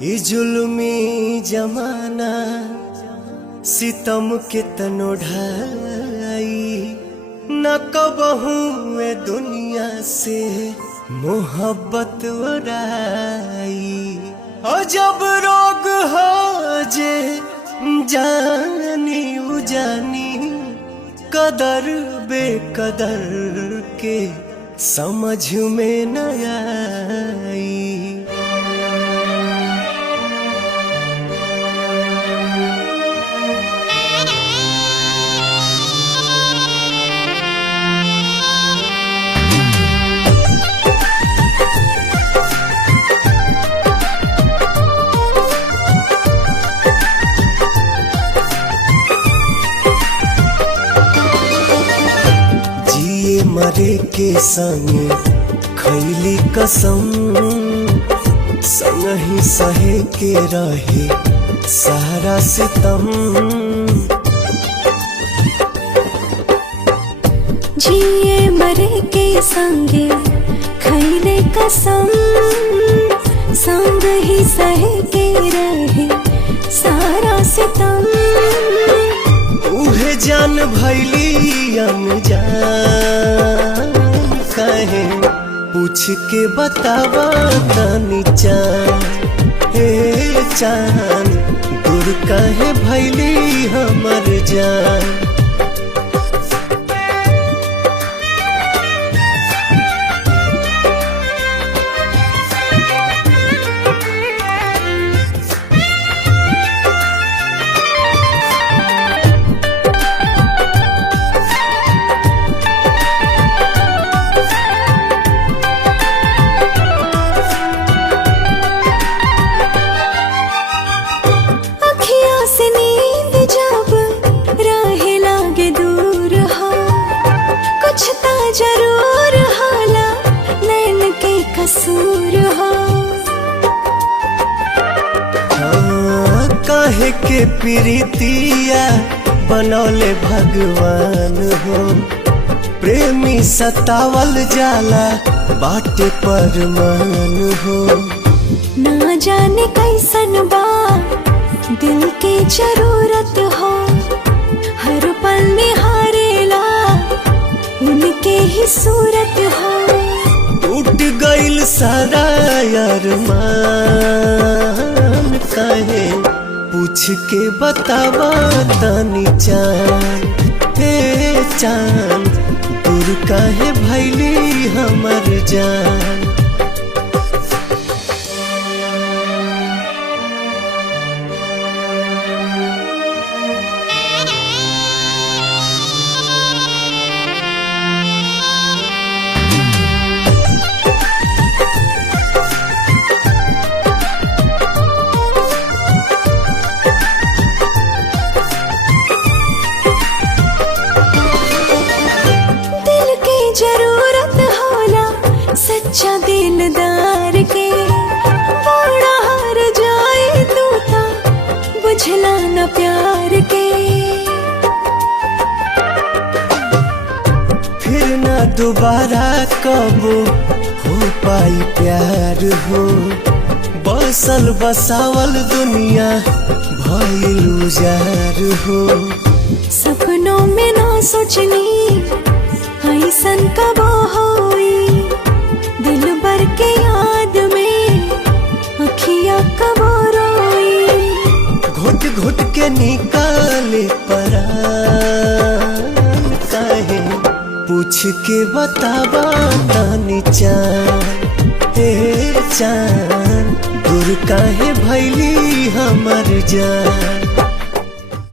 ई जुल्मी जमाना सितम के तनो ढाई न कबहू ए दुनिया से मोहब्बत वराई। और जब रोग हो जे जानी उजानी कदर बेकदर के समझ में न आई। मरे के संगे खैली कसम संग ही सहे के रहे सारा सितम। जिए मरे के संगे खैले कसम संग ही सहे के रहे सारा सितम। उहे जान भैली अनजान कहे पूछ के बतावा तनी चान। हे चान दूर कहे भैली हमर जान। जरूर हाला नैन के कसूर हो। काहे के प्रीतिया बनौले भगवान हो। प्रेमी सतावल जाला बाटे परमान हो। ना जाने कैसन बा दिल के जरूरत हो। हर पल निहारेला उनके ही सूरत हो। टूट गइल सारा अरमान कहे पूछ के बतावा तनी चान। हे चान दूर काहे भैली हमर जान। जरूरत होला सच्चा दिलदार के। बड़ा हार जाए तू ता बुझला न प्यार के। फिर ना दोबारा कब हो पाई प्यार हो। बसल बसावल दुनिया भइल उजार हो। सपनों में ना सोचनी ऐसन कब होई दिल भर के याद में अखियाँ कब रोई। घुट घुट के निकाले परान काहे पूछ के बतावा तनी चान। हे चान दूर काहे भैली हमर जान।